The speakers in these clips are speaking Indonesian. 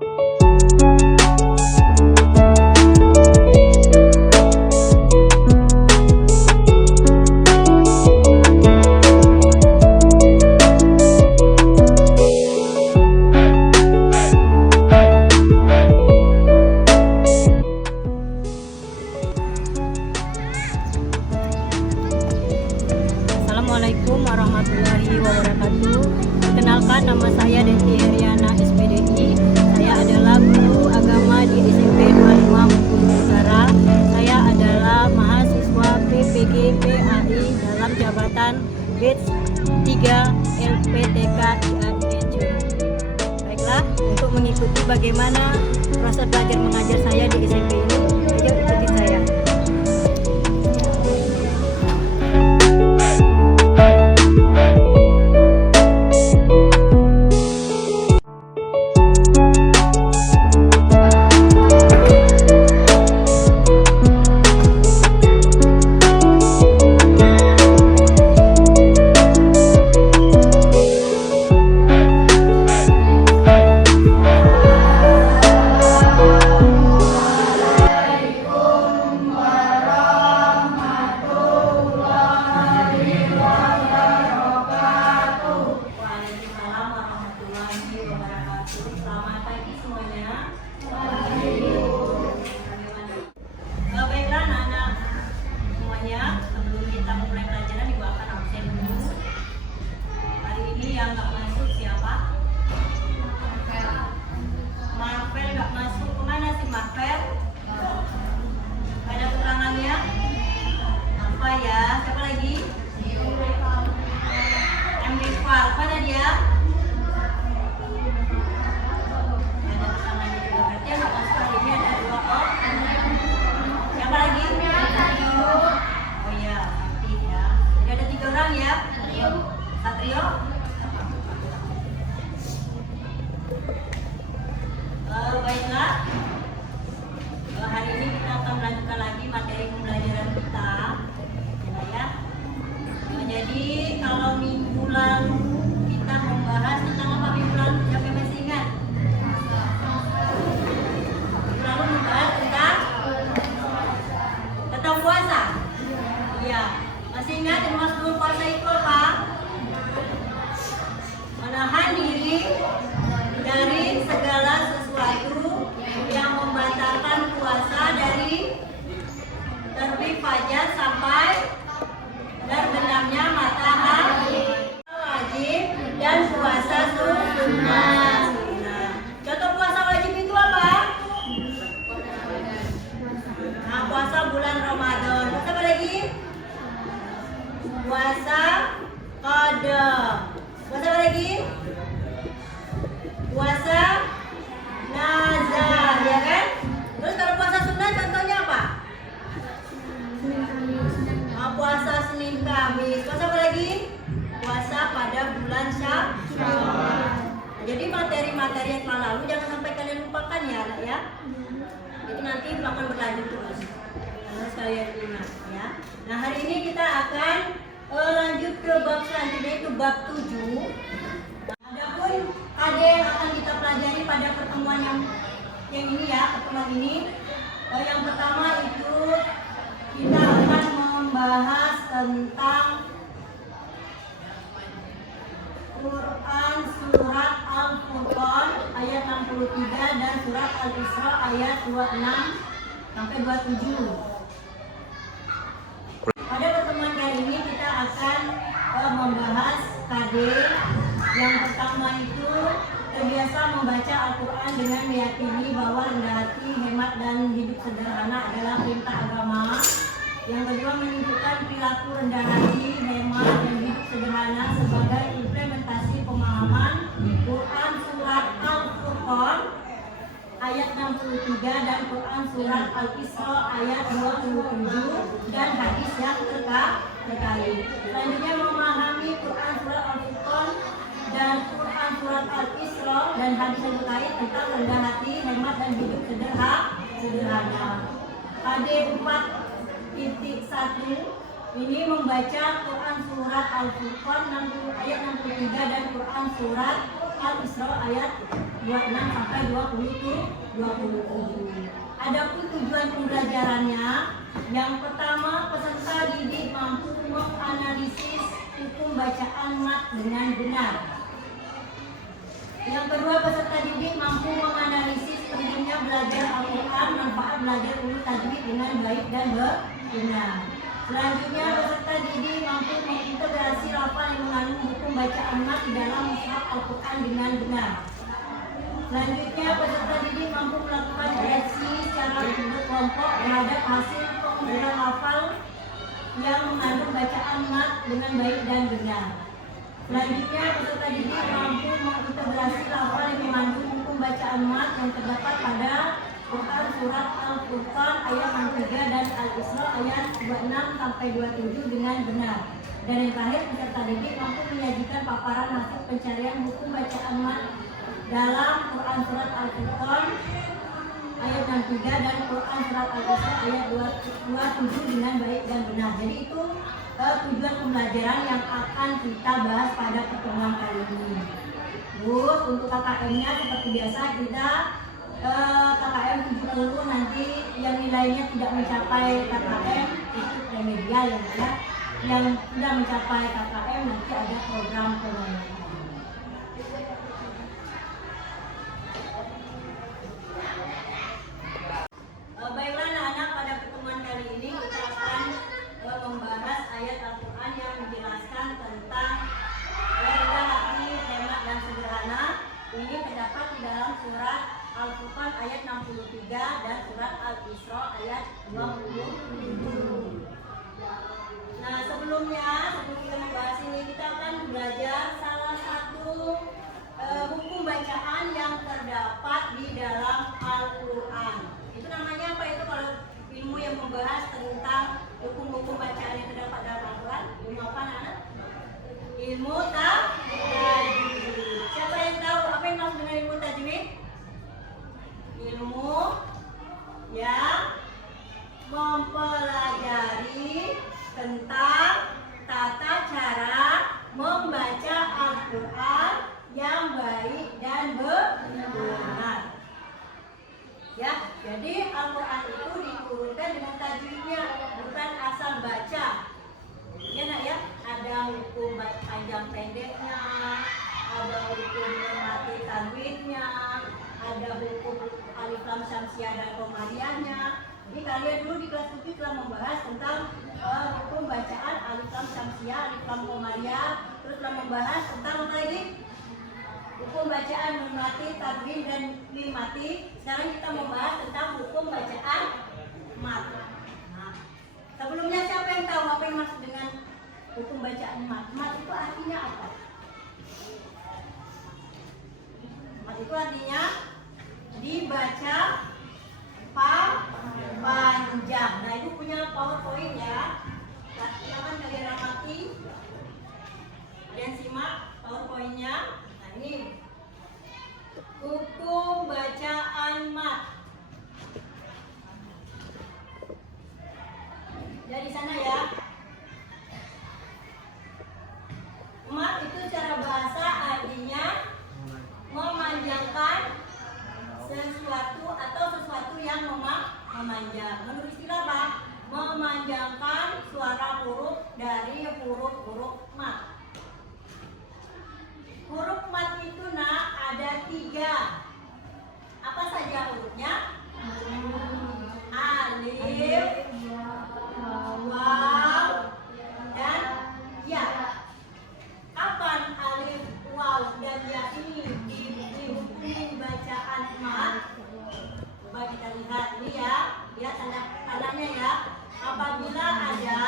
Assalamualaikum warahmatullahi wabarakatuh. Perkenalkan, nama saya Denti Heriana SPDI. Saya adalah guru agama di SMP 25 Bengkulu Utara. Saya adalah mahasiswa PPG PAI dalam jabatan batch 3 LPTK IAIN. Baiklah, untuk mengikuti bagaimana proses belajar mengajar saya di SMP ini, ayo ikuti saya. Selamat pagi semuanya. Baiklah anak-anak semuanya, sebelum kita mulai pelajaran ibu akan absen dulu. Hari ini yang nggak masuk siapa? Marvel nggak masuk. Kemana sih Marvel? Ada keterangannya? Apa ya? Siapa lagi? Emrival. Mana dia? Satrio. Baiklah, hari ini kita akan melanjutkan lagi materi pembelajaran kita, ya. Jadi kalau minggu lalu kita membahas tentang apa minggu lalu? Siapa yang masih ingat? Minggu lalu membahas tentang puasa. Iya, masih ingat yang masuk puasa itu apa? Menahan diri dari segala sesuatu yang membatalkan puasa dari terbit fajar sampai terbenamnya matahari, wajib dan puasa sunnah. Contoh puasa wajib itu apa? Nah, puasa bulan Ramadan. Puasa apa lagi? Puasa qada. Puasa apa lagi? Puasa nazar, ya kan? Terus kalau puasa sunnah contohnya apa? Puasa Senin Kamis. Puasa apa lagi? Puasa pada bulan Syawal. Jadi materi-materi yang telah lalu jangan sampai kalian lupakan ya, anak ya. Jadi nanti akan berlanjut terus. Harus kalian ingat ya. Nah, hari ini kita akan lanjut ke bab selanjutnya, itu bab 7. Adapun ada yang akan kita pelajari pada pertemuan yang ini ya, pertemuan ini. Yang pertama itu kita akan membahas tentang Quran surat Al-Furqan ayat 63 dan surat Al-Isra ayat 26 sampai 27. Pada pertemuan kali ini kita akan membahas KD. Yang pertama itu terbiasa membaca Al-Quran dengan meyakini bahwa rendah hati, hemat, dan hidup sederhana adalah perintah agama. Yang kedua, menunjukkan perilaku rendah hati, hemat, dan hidup sederhana sebagai implementasi pemahaman Quran surat Al-Furqan ayat 63 dan Quran surat Al-Isra ayat 27 dan hadis yang terkait. Selanjutnya memahami Quran surat Al-Furqan dan Quran surat Al-Isra dan hadis yang terkait tentang rendah hati, hemat, dan hidup sederhana. KD 4.1 ini membaca Quran surat Al-Furqan ayat 63 dan Quran surat Al-Isra ayat 26 sampai 27. Adapun tujuan pembelajarannya, yang pertama peserta didik mampu menganalisis hukum bacaan mat dengan benar. Yang kedua, peserta didik mampu menganalisis pentingnya belajar Al-Quran, manfaat belajar ulum tajwid dengan baik dan benar. Selanjutnya, peserta didik mampu mengintegrasi lafal yang mengandung hukum bacaan mat di dalam mushaf Al-Quran dengan benar. Selanjutnya, peserta didik mampu melakukan koreksi secara berkelompok terhadap hasil pengumpulan lafal yang mengandung bacaan mat dengan baik dan benar. Selanjutnya, peserta didik mampu mengintegrasi lafal yang mengandung hukum bacaan mat yang terdapat pada Quran surat Al-Furqan ayat 63 dan Al-Isra ayat 26 sampai 27 dengan benar. Dan yang terakhir, peserta didik mampu menyajikan paparan hasil pencarian hukum bacaan mat dalam Quran surat Al-Furqan ayat 63 dan Quran surat Al-Isra ayat 27 dengan baik dan benar. Jadi itu tujuan pembelajaran yang akan kita bahas pada pertemuan kali ini. Terus untuk KKM-nya seperti biasa kita KKM 70 nanti yang nilainya tidak mencapai KKM itu remedial ya. Yang sudah mencapai KKM nanti ada program pengembangan. Baiklah anak-anak, pada pertemuan kali ini kita akan membahas ayat Al-Quran yang menjelaskan tentang rendah hati, hemat dan sederhana. Ini terdapat di dalam surat Al-Furqan ayat 63 dan surat Al-Isra ayat 27. Nah, sebelum kita membahas ini, kita akan belajar salah satu hukum bacaan yang terdapat di dalam Al-Quran. Itu namanya apa itu kalau ilmu yang membahas tentang hukum-hukum bacaan yang terdapat dalam Al-Quran? Ilmu apa anak? Ilmu tajwid. Siapa yang tahu apa yang maksud dengan ilmu tajwid? Ilmu yang mempelajari tentang tata cara membaca Al-Quran yang baik dan benar. Ya, jadi Al-Quran itu diturunkan dengan tajwidnya, bukan asal baca. Ya nak ya, ada hukum panjang pendeknya, ada hukum mati tajwidnya, ada hukum alif lam syamsiah dan qamariyahnya. Jadi kalian dulu di kelas 7 telah membahas tentang hukum bacaan alif lam syamsiah, alif lam qamariyah, terus telah membahas tentang apa lagi? Hukum bacaan nun mati, tanwin dan mim mati. Sekarang kita membahas tentang hukum bacaan mat. Nah, sebelumnya siapa yang tahu apa yang maksud dengan hukum bacaan mat? Mat itu artinya apa? Mat itu artinya dibaca panjang. Nah, itu punya PowerPoint ya. Silakan kalian amati. Kalian simak PowerPoint-nya. Nah, ini hukum bacaan mat. Dari sana ya. Mat itu secara bahasa artinya memanjangkan sesuatu atau sesuatu yang memanjang. Menurut istilah apa? Memanjangkan suara huruf dari huruf-huruf mat. Huruf mat itu ada 3. Apa saja hurufnya? Alif, waw, dan ya. Kapan alif, waw, dan ya ini dihukumi bacaan mat? Coba kita lihat ini ya. Lihat tandanya ya. Apabila ada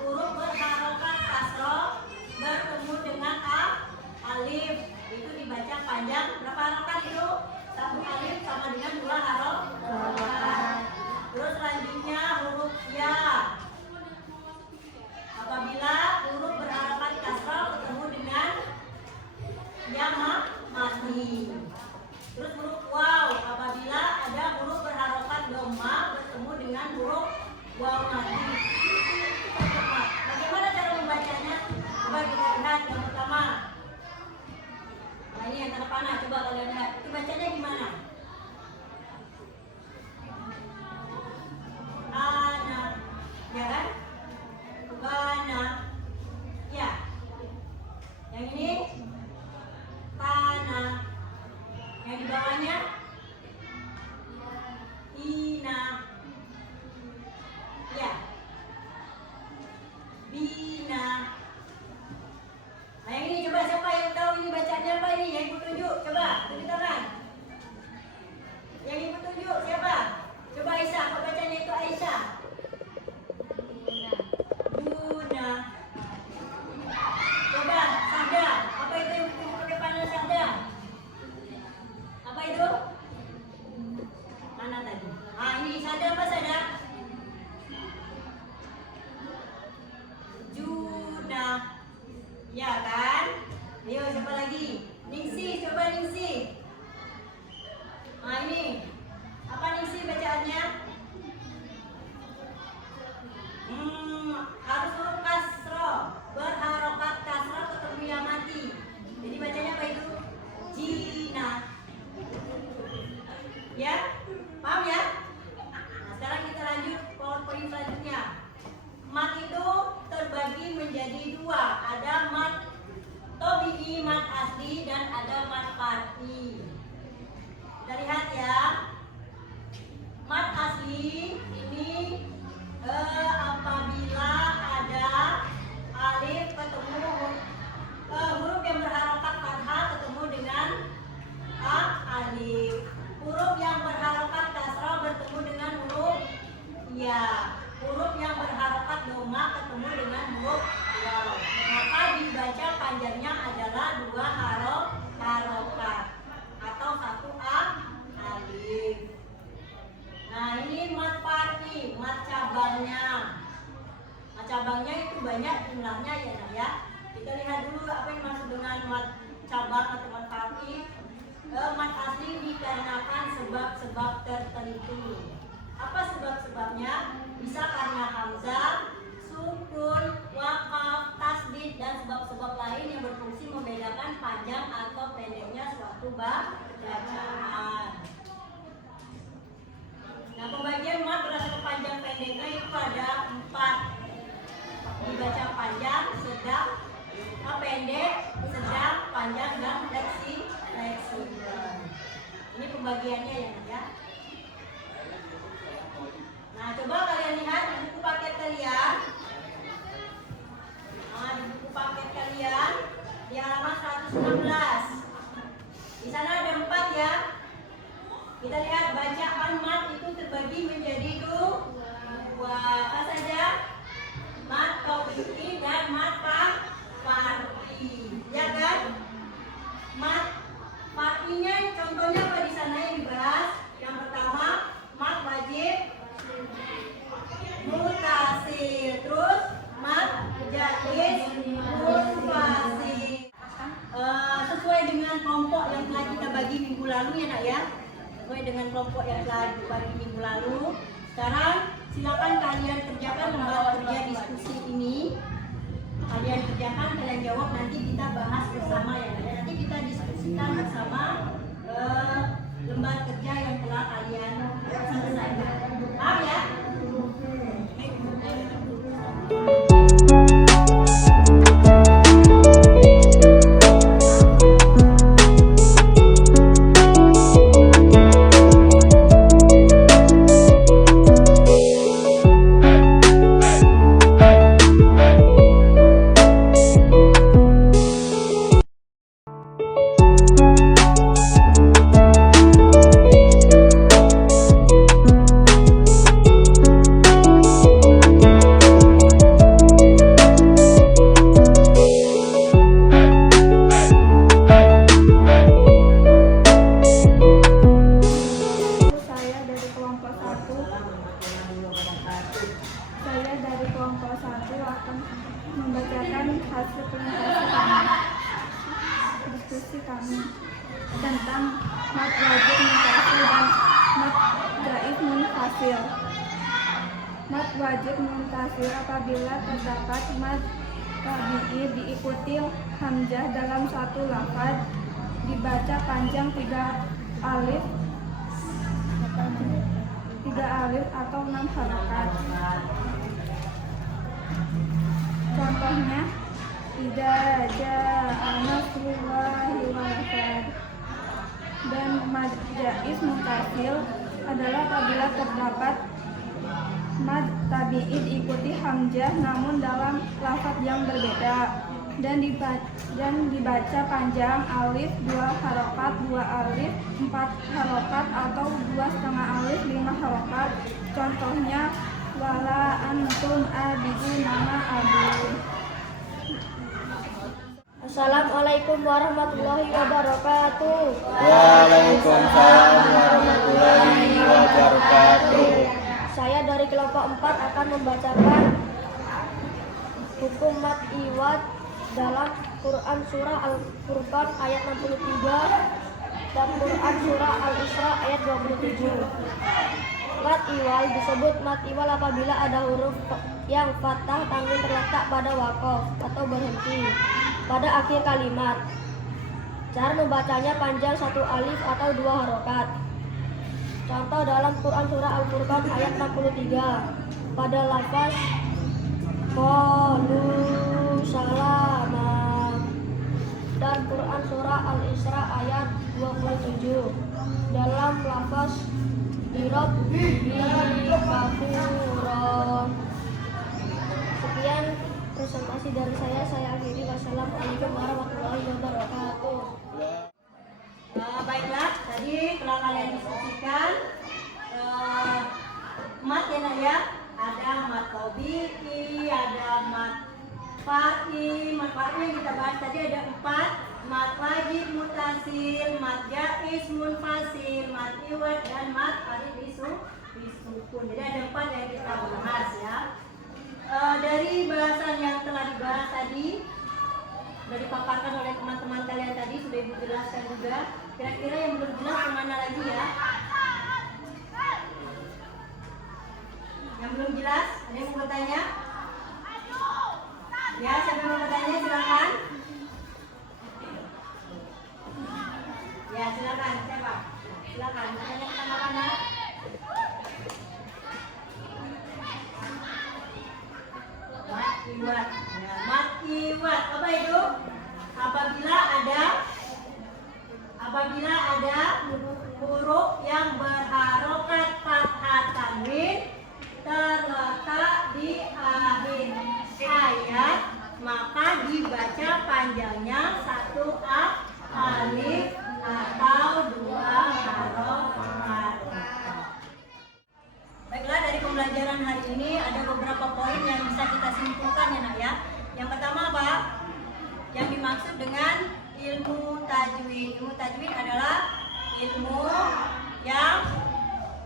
huruf berharokat kasroh bertemu dengan alif, itu dibaca panjang. Berapa harokat itu? 1 alif sama dengan 2 harokat. Terus selanjutnya huruf ya. Apabila huruf berharokat kasroh bertemu dengan ya mati. Terus huruf waw. Apabila ada huruf berharokat dhamma bertemu dengan huruf waw mati. Bagaimana cara membacanya? Coba kita lihat yang pertama. Nah, ini yang terdepan Ina. Ya. Bina. Nah yang ini coba siapa yang tahu ini bacaannya apa ini? Yang ikut tunjuk, coba tunjuk tangan. Yang ikut tunjuk siapa? Coba Aisyah, apa bacanya itu Aisyah? Buna. Coba Sada, apa itu yang pakai panel Sada? Apa itu? Mana tadi? Ah ini Sada apa Sada? Juna. Ya kan? Ayo siapa lagi? Ningsi, coba Ningsi. Nah ini apa Ningsi bacaannya? Harus huruf kasroh, berharokat kasroh ketemu yang mati. Jadi bacanya apa itu? Jina. Ya, paham ya? Nah sekarang kita lanjut PowerPoint selanjutnya. Mat itu terbagi menjadi dua, ada mat tobi'i, mat asli, dan ada mat far'i. Kita lihat ya, mat asli ini apabila ada alif ketemu huruf yang berharokat fathah ketemu dengan alif, huruf yang berharokat kasrah bertemu dengan huruf ya, huruf yang berharokat doma ketemu dengan huruf waw. Maka dibaca panjangnya adalah dua harokat atau satu alif. Nah ini mat far'i, mat cabangnya. Mat cabangnya itu banyak jumlahnya ya nak ya. Kita lihat dulu apa yang dimaksud dengan mat cabang atau mat far'i. Mat asli dikarenakan sebab-sebab tertentu. Apa sebab-sebabnya? Bisa karena hamzah, sukun, wakaf, tasdid, dan sebab-sebab lain yang berfungsi membedakan panjang atau pendeknya suatu bacaan. Nah pembagian mat berdasarkan panjang pendeknya itu ada 4. Dibaca panjang, sedang, pendek, sedang, panjang, dan fleksibel. Ini pembagiannya ya nak ya. Nah coba kalian lihat di buku paket kalian. Nah di buku paket kalian di halaman 116. Di sana ada 4 ya. Kita lihat bacaan mat itu terbagi menjadi dua. Apa saja? Mat tobi'i dan mat far'i. Ya kan? Mat far'inya contohnya apa di sana yang dibahas? Yang pertama mat wajib mutasil, terus mat jaiz munfasil. Sesuai dengan kelompok yang telah kita bagi minggu lalu ya nak ya. Sesuai dengan kelompok yang telah dibagi minggu lalu. Sekarang silakan kalian kerjakan lembar kerja diskusi ini. Kalian kerjakan, kalian jawab, nanti kita bahas bersama ya. Nanti kita diskusikan bersama lembar kerja yang telah kalian selesaikan. Paham ya? Tentang mat wajib mutasil dan mat jaiz munfasil. Mat wajib mutasil apabila terdapat mat tabi'i diikuti hamzah dalam satu lafaz, dibaca panjang 3 alif atau 6 harokat. Contohnya idza jaa nasrullahi wal fath. Dan mad jaiz mutasil adalah apabila terdapat mad tabi'id ikuti hamzah namun dalam lafaz yang berbeda dan dibaca panjang alif 2 harokat 2 alif 4 harokat atau 2,5 alif 5 harokat. Contohnya wala antum abidu nama abu. Assalamualaikum warahmatullahi wabarakatuh. Waalaikumsalam warahmatullahi wabarakatuh. Saya dari kelompok 4 akan membacakan hukum mad iwad dalam Quran surah Al-Furqan ayat 63 dan Quran surah Al-Isra ayat 27. Mad iwal disebut mad iwal apabila ada huruf yang fathah tanwin terletak pada waqaf atau berhenti pada akhir kalimat. Cara membacanya panjang 1 alif atau 2 harokat. Contoh dalam Quran surah Al-Furqan ayat 63 pada lafaz qalu salama dan Quran surah Al-Isra ayat 27 dalam lafaz birabbi kafuron. Sekian presentasi dari saya akhiri. Wassalamualaikum warahmatullahi wabarakatuh. Baiklah, tadi telah kalian diskusikan mat ya nak ya. Ada mat tabi'i, ada mat far'i. Mat far'i yang kita bahas tadi ada 4: mat wajib mutasil, mat jaiz munfasil, mat iwad dan mat arif bisukun. Jadi ada 4 yang kita bahas ya. Dari bahasan yang telah dibahas tadi, sudah dipaparkan oleh teman-teman kalian tadi, sudah ibu jelaskan juga. Kira-kira yang belum jelas kemana lagi ya? Yang belum jelas, ada yang mau bertanya? Ya, siapa yang mau bertanya silakan. Ya, silakan. Siapa? Silakan. Bertanya pertama mana? Mat iwad. Ya, mat iwad. Apa itu? Apabila ada huruf yang berharokat fathah tanwin terletak di akhir ayat, maka dibaca panjangnya 1 alif atau 2 harokat. Baiklah, dari pembelajaran hari ini ada beberapa poin yang bisa kita simpulkan ya nak ya. Yang pertama apa? Yang dimaksud dengan ilmu tajwid. Ilmu tajwid adalah ilmu yang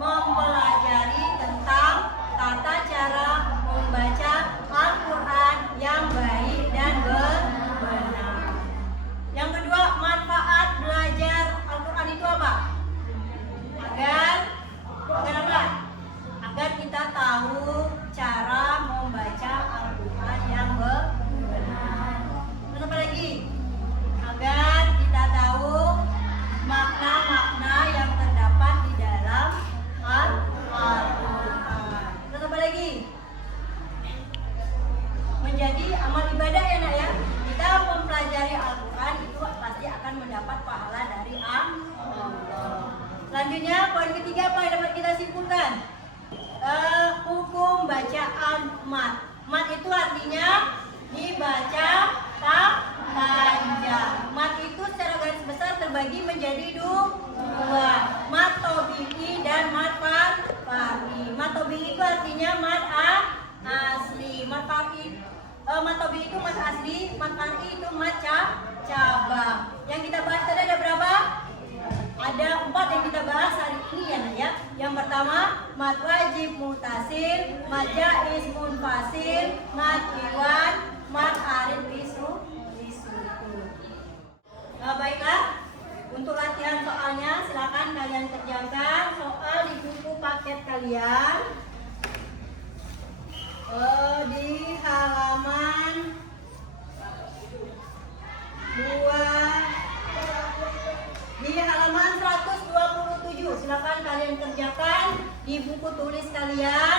mempelajari tentang tata cara membaca Al-Quran yang baik dan benar. Yang kedua, manfaat belajar Al-Quran itu apa? Agar apa? Agar kita tahu cara membaca Al-Quran yang benar. Terus apa lagi? Agar kita tahu makna-makna yang terdapat di dalam Al-Quran. Terus apa lagi? Menjadi amal ibadah ya nak ya. Kita mempelajari Al-Quran itu pasti akan mendapat pahala dari Allah. Selanjutnya poin ketiga apa yang dapat kita simpulkan? Hukum bacaan mat. Mat itu artinya dibaca panjang. Mat itu secara garis besar terbagi menjadi 2, mat tabi'i dan mat far'i. Mat tabi'i itu artinya mat asli. Mat tabi'i itu mat asli, mat far'i itu mat cabang. Yang kita bahas tadi ada berapa? Ada 4 yang kita bahas hari ini ya nak ya. Yang pertama, mat wajib mutasil, mat jaiz munfasil, mat iwad, mat arif bisukun. Baiklah, untuk latihan soalnya silakan kalian kerjakan soal di buku paket kalian. Di halaman 127. Silakan kalian kerjakan di buku tulis kalian.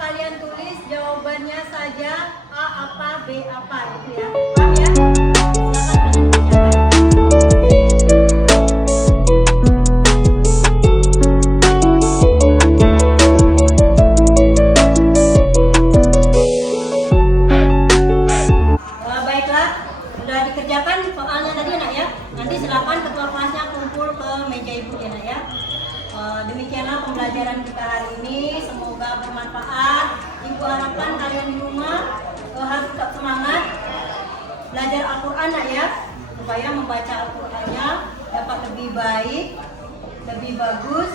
Kalian tulis jawabannya saja, A apa, B apa gitu ya. Paham ya? Silakan kalian kerjakan. Demikianlah pembelajaran kita hari ini, semoga bermanfaat. Ibu harapkan kalian di rumah harus tetap semangat belajar Al-Quran ya, supaya membaca Al-Qurannya dapat lebih baik, lebih bagus,